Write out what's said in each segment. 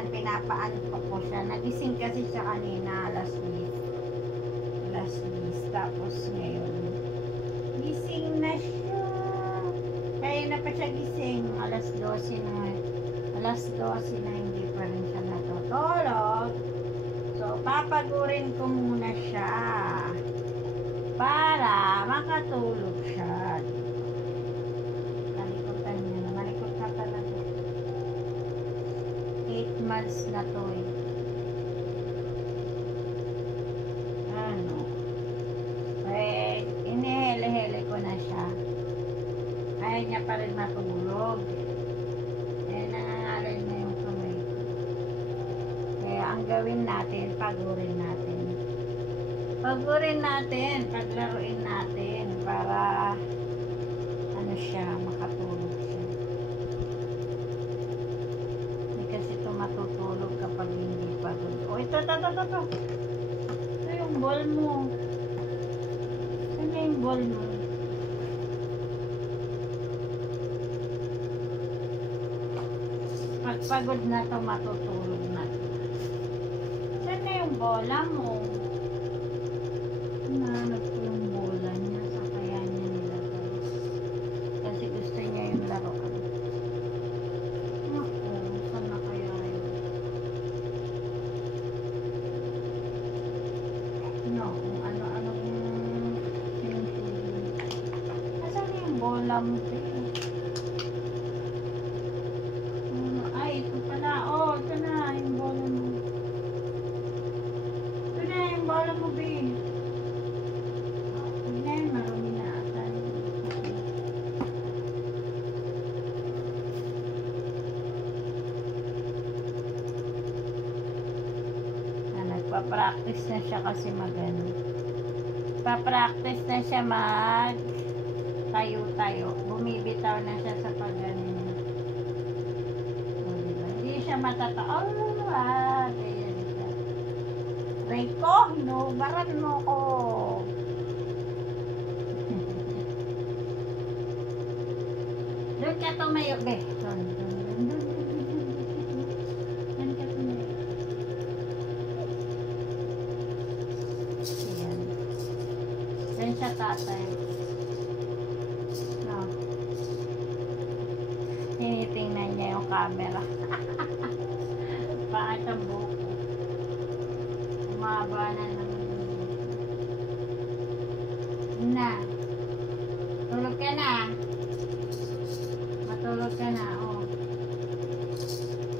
Ayan, pinapaantok ko siya. Nagising kasi siya kanina, alas 10. Alas 10. Tapos ngayon, gising na siya. Kaya na pa siya gising. Alas 12 na. Alas 12 na, hindi pa rin siya natutulog. So, papagurin ko muna siya para makatulog siya. Kalikutan niya. Malikot ka talaga. 8 months na to eh. Ano? Eh, inihele-hele ko na siya. Ayaw niya pa rin matulog. Eh, nangangalan na yung kamay ko. Kaya ang gawin natin, pagurin natin. Pagurin natin, paglaruin natin para ano siya, makatulog siya. Hindi kasi ito matutulog kapag hindi pagod. Oh, ito. Ito yung ball mo. Ano yung ball mo? Pag pagod na to, matutulog na. Saan na yung bola mo? Nahanap ko yung bola niya sa kaya niya nilagay. Kasi gusto niya yung laruan. Naku, saan na kaya yun? No, kung ano-ano yung asan na yung bola mo? Ay, ito pala. Oh, ito na yung bola mo. Ito na yung bola mo, babe. Marami na ata. Nagpa-practice na siya kasi magano. Pa-practice na siya mag tayo-tayo. Bumibitaw na siya sa pagano. Diba? Hindi siya matatao. Ganyan siya. Rico, hinubaran mo ko. Doon ka tumayo, be. Doon ka tumayo. Ayan. Doon siya tatay. No. Tinitingnan niya yung camera. Bakit ang buko? Umaba na naman. Na. Tulog ka na. Matulog ka na, oh.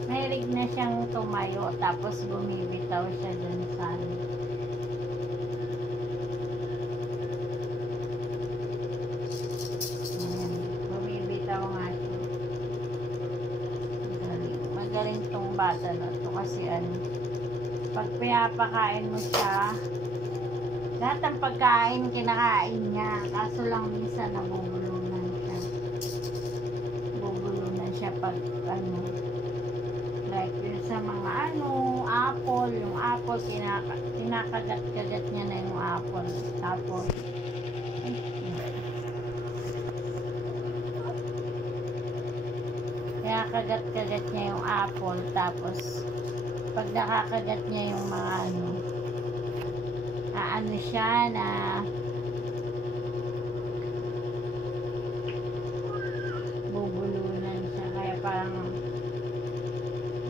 Mahilig na siyang tumayo, tapos bumibitaw siya dun sa ayan, bumibitaw nga siya. Magaling tong bata na to kasi ano, pag pinapakain mo siya, lahat ng pagkain kinakain niya, kaso lang minsan nabubulunan siya pag ano, like yun sa mga ano, apple, yung apple kinakagat-kagat niya na yung apple, tapos kinakagat-kagat niya yung apple, tapos pag nakakagat niya yung mga ano, ano siya na bubulunan siya, kaya parang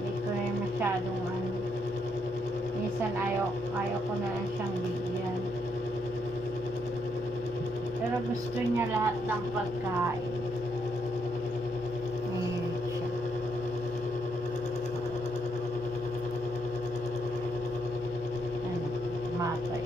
hindi ko na masyadong ano, minsan ayaw ko na lang siyang bigyan, pero gusto niya lahat ng pagkain. Ayan siya. Ano, matay.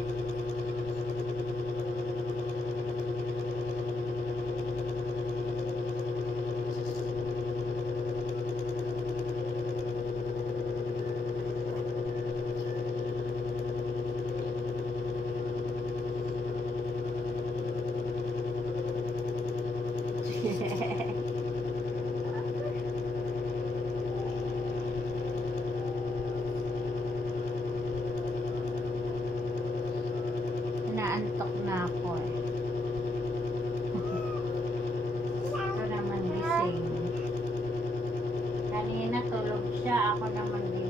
Naantok na ako eh. Ito naman gising. Kanina tulog siya, ako naman di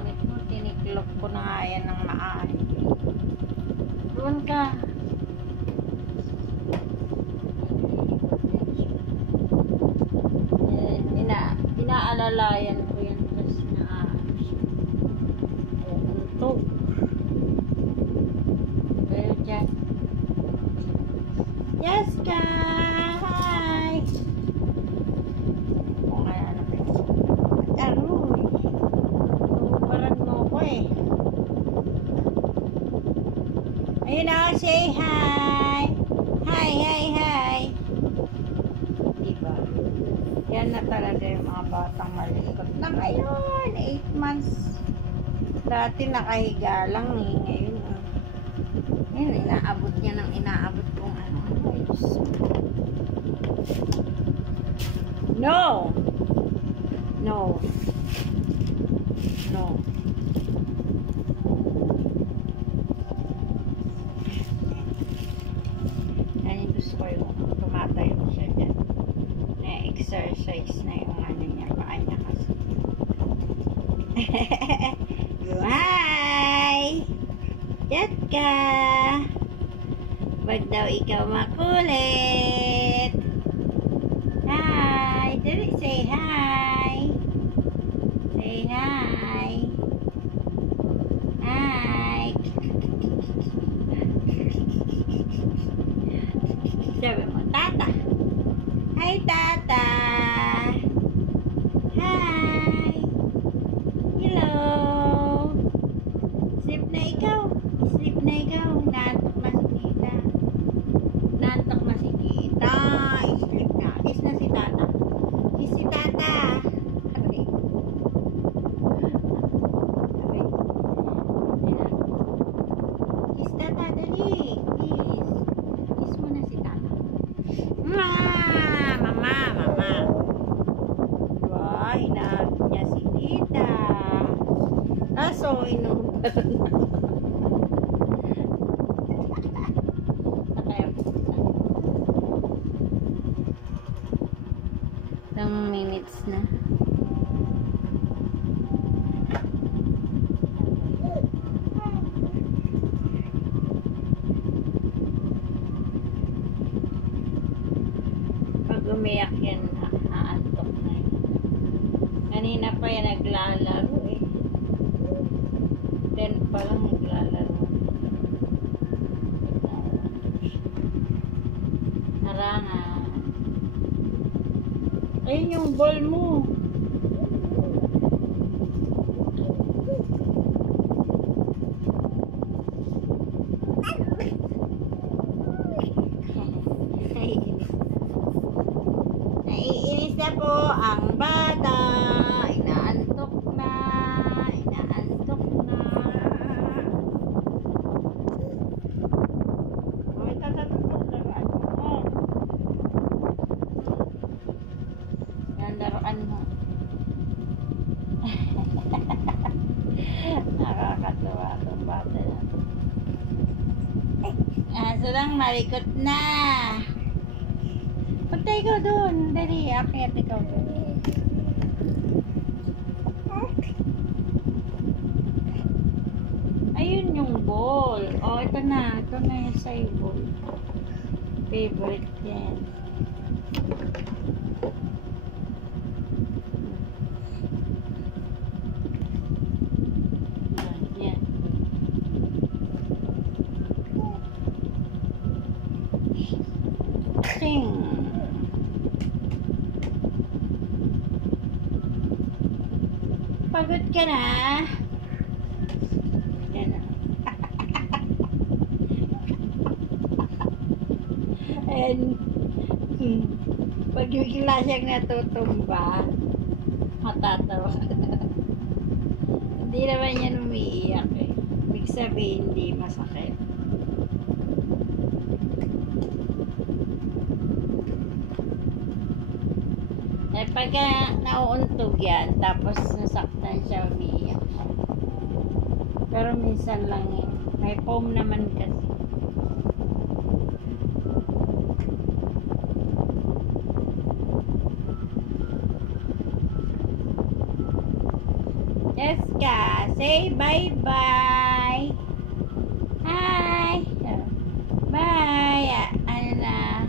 gamit mo. Tiniklop ko na nga yan ng maayos. Doon ka. Inaalalayan ko yan kasi naayos. Untog. Pero dyan. Jessica! Hi! Kung kaya na ba yun? Aroy! Tubaran mo ko eh. Ayun na, say hi! Hi, hi, hi! Diba? Yan na talaga yung mga batang malikot na ngayon. 8 months. Dati nakahiga lang eh. Ngayon, yun, inaabot niya ng inaabot kong ano. No! No. No. Yan yung gusto ko yung tumatayo siya dyan. Na-exercise na yung ano niya. Paa niya kasi. Hi! Diyan ka! Wag daw ikaw makulit. Hi! Dali, say hi! Say hi! Hi! Sabi mo, tata! Hi, tata! Hi! Hello! Sleep na ikaw! Sleep na ikaw! Nantok na si tita! Nantok na si tita! Sleep na! Kiss na si tata! Kiss si tata! Sabi! Sabi! Kiss tata! Dali! Kiss! Kiss mo na si tata! Mama! Mama! Wah, hinahag niya si tita. Kaso, inuumparan na. Ilang minutes na. Pag umiyak yan, naantok na yun. Kanina pa yan naglalaro eh. 10 pa lang naglalaro. Narangan. Ayun yung ball mo. Naiinis na po ang bata. Inaantok na. Inaantok na. Okay, tatatok na ano mo. Yan, laruan mo. Nakakatuwa itong bata na. Aso lang, malikot na. Punta ikaw doon. Dali, akyat ikaw doon. Ayun yung ball. Oh, ito na. Ito na yung sa'yo ball. Favorite yan. Yan. Sing. Pagod ka na. Yan na. And pag bigla siyang natutumba, matatawa. Hindi naman yan umiiyak eh. Ibig sabihin hindi masakit. Eh pagka nauuntog yan, tapos nasaktan siya, umiiyak. Pero minsan lang eh. May foam naman kasi. Jessica, say bye-bye. Hi. Bye. Ano na.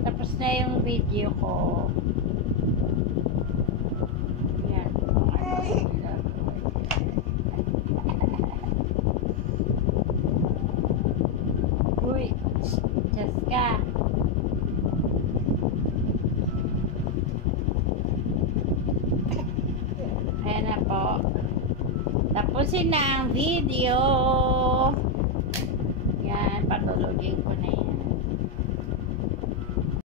Tapos na yung video ko. Yan. Uy. Jessica. Ayan na po. Tapusin na ang video. Yan, patulogin ko na yan.